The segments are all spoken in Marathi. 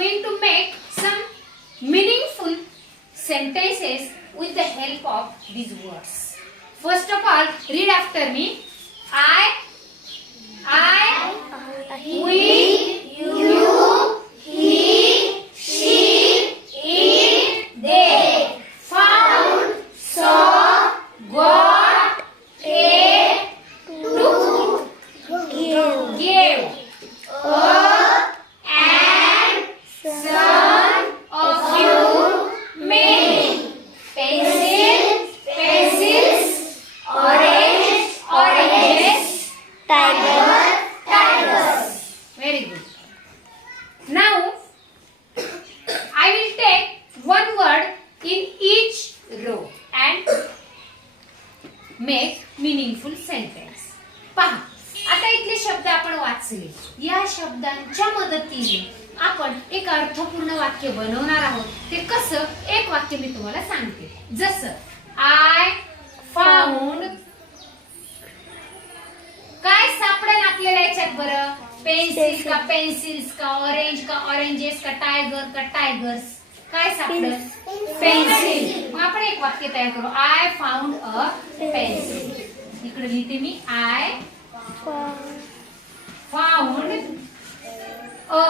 going to make some meaningful sentences with the help of these words. First of all, read after me. I, make meaningful sentence पहा आता इथले शब्द आपण वाचले. या शब्दांच्या मदतीने आपण एक अर्थपूर्ण वाक्य बनवणार आहोत. ते कसं? एक वाक्य मी तुम्हाला सांगते. जसं आय फाउंड काय सापडेल आपल्याला याच्यात बरं? पेन्सिल का पेन्सिल्स का ऑरेंज का ऑरेंजेस का टायगर का टायगर्स काय सापडेल? पेन्सिल. मग आपण एक वाक्य तयार करू. आय फाउंड अ पेन्सिल इकडे लिहिते मी. I found a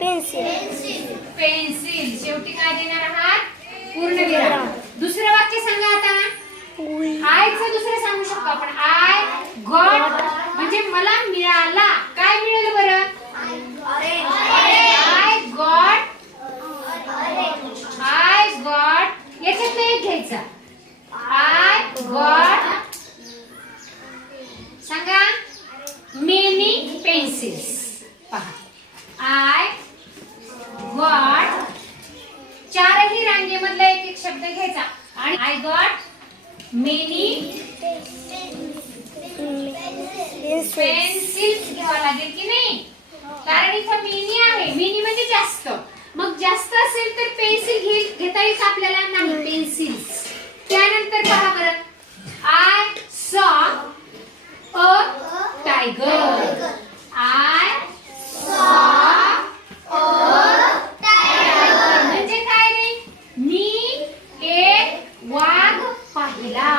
pencil. शेवटी काय देणार आहात? पूर्ण विराम. दुसरं वाक्य सांगा आता. आयचं दुसरं सांगू शकतो आपण. आय गॉट म्हणजे मला मिळाला. काय मिळालं बरं आय गॉट आय गॉट याच्यातलं एक घ्यायचा आय गॉट सांगा पेन्सिल्स पहा. आय गॉट चारही रांगेमधला एक एक शब्द घ्यायचा. आणि आय गॉट मेनी पेन्सिल्स घ्यावा लागेल की नाही? कारण इथं मिनी आहे. मिनी म्हणजे जास्त. मग जास्त असेल तर पेन्सिल घेता येईल आपल्याला? नाही पेन्सिल्स त्यानंतर पहा बरं I saw a tiger I म्हणजे काय रे मी एक वाघ पाहिला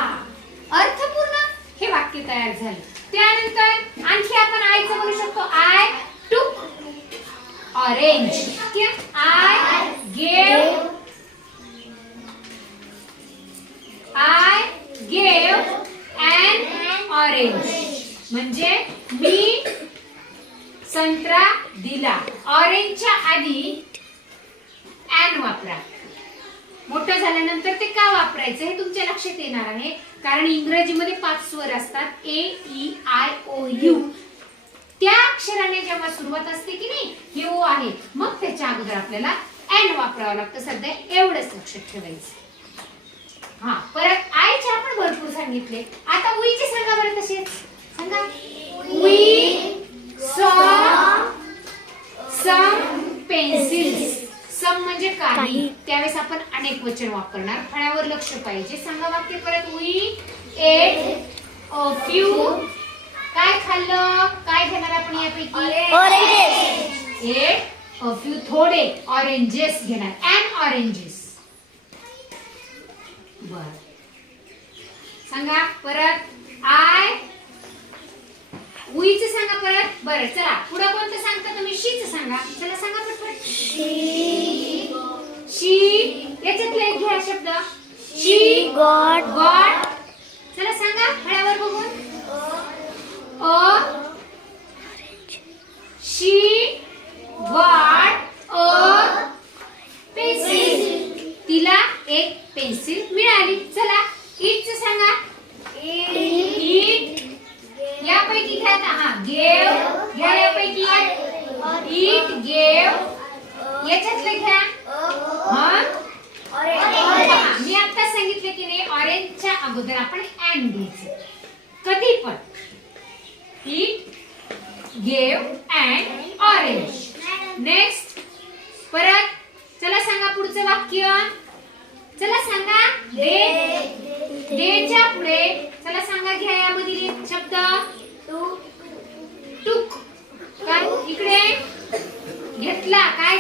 अर्थपूर्ण हे वाक्य तयार झालं. त्यानंतर आणखी आपण आयचं म्हणू शकतो I took orange I gave I gave and orange म्हणजे मी संत्रा दिला. ऑरेंजच्या आधी अँड वापरा. मोठं झाल्यानंतर ते का वापरायचं हे तुमच्या लक्षात येणार आहे. कारण इंग्रजीमध्ये पाच स्वर असतात. A E I O U त्या अक्षराने जेव्हा सुरुवात असते की नाही हे ओ आहे. मग त्याच्या अगोदर आपल्याला एन वापरावं लागतं. सध्या एवढंच लक्षात ठेवायचं. हा परत आयचे आपण भरपूर सांगितले. आता उईचे सांगा बरं तसेच सांगा. उई सॉ सम पेन्सिल्स सम म्हणजे काही त्यावेळेस आपण अनेक वचन वापरणार. फळ्यावर लक्ष पाहिजे. सांगा वाक्य परत वी एट अ फ्यू काय खाल्लं? काय घेणार आपण यापैकी? एट अ फ्यू थोडे. ऑरेंजेस घेणार. अँड ऑरेंजेस बर. सांगा परत. उईच सांगा परत. बरं चला. पुढं कोणतं सांगता तुम्ही? शीच सांगा. चला सांगा पटपट. शी. याच्यातला एक घ्या शब्द. शी. गॉड. गॉड. चला सांगा. फळ्यावर बघून. अ. शी गॉड अ पेन्सिल तिला एक पेन्सिल मिळाली चला इटच सांगा इट यापैकी घ्या आता. हा गेव घ्या यापैकी इट गेव याच्यातलं घ्या मी आता सांगितलं की नाही ऑरेंजच्या अगोदर आपण अँड घ्यायचं कधी पण. It gave and orange. Next. परत चला सांगा पुढचं वाक्य. चला सांगा दे देच्या पुढे चला सांगा घ्या यामधील एक शब्द टुक काय इकडे घेतला काय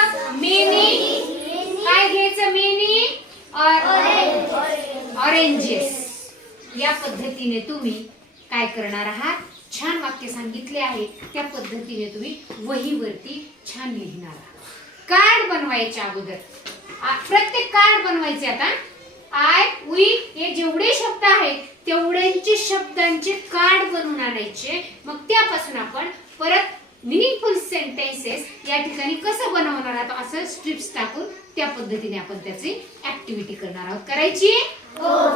घ्यायचं मेनी. काय घ्यायचं मेनी? ऑरेंजेस. या पद्धतीने तुम्ही काय करणार आहात? छान वाक्य सांगितले आहे. त्या पद्धतीने तुम्ही वहीवरती छान लिहिणार आहात. कार्ड बनवायच्या अगोदर. प्रत्येक कार्ड बनवायचे आता. आय उई हे जेवढे शब्द आहेत तेवढ्यांचे शब्दांचे कार्ड बनवून आणायचे. मग त्यापासून आपण स्लाइसेस या ठिकाणी कसं बनवणार आहोत असं स्ट्रिप्स टाकून त्या पद्धतीने आपण त्याची ऍक्टिव्हिटी करणार आहोत. करायची? हो.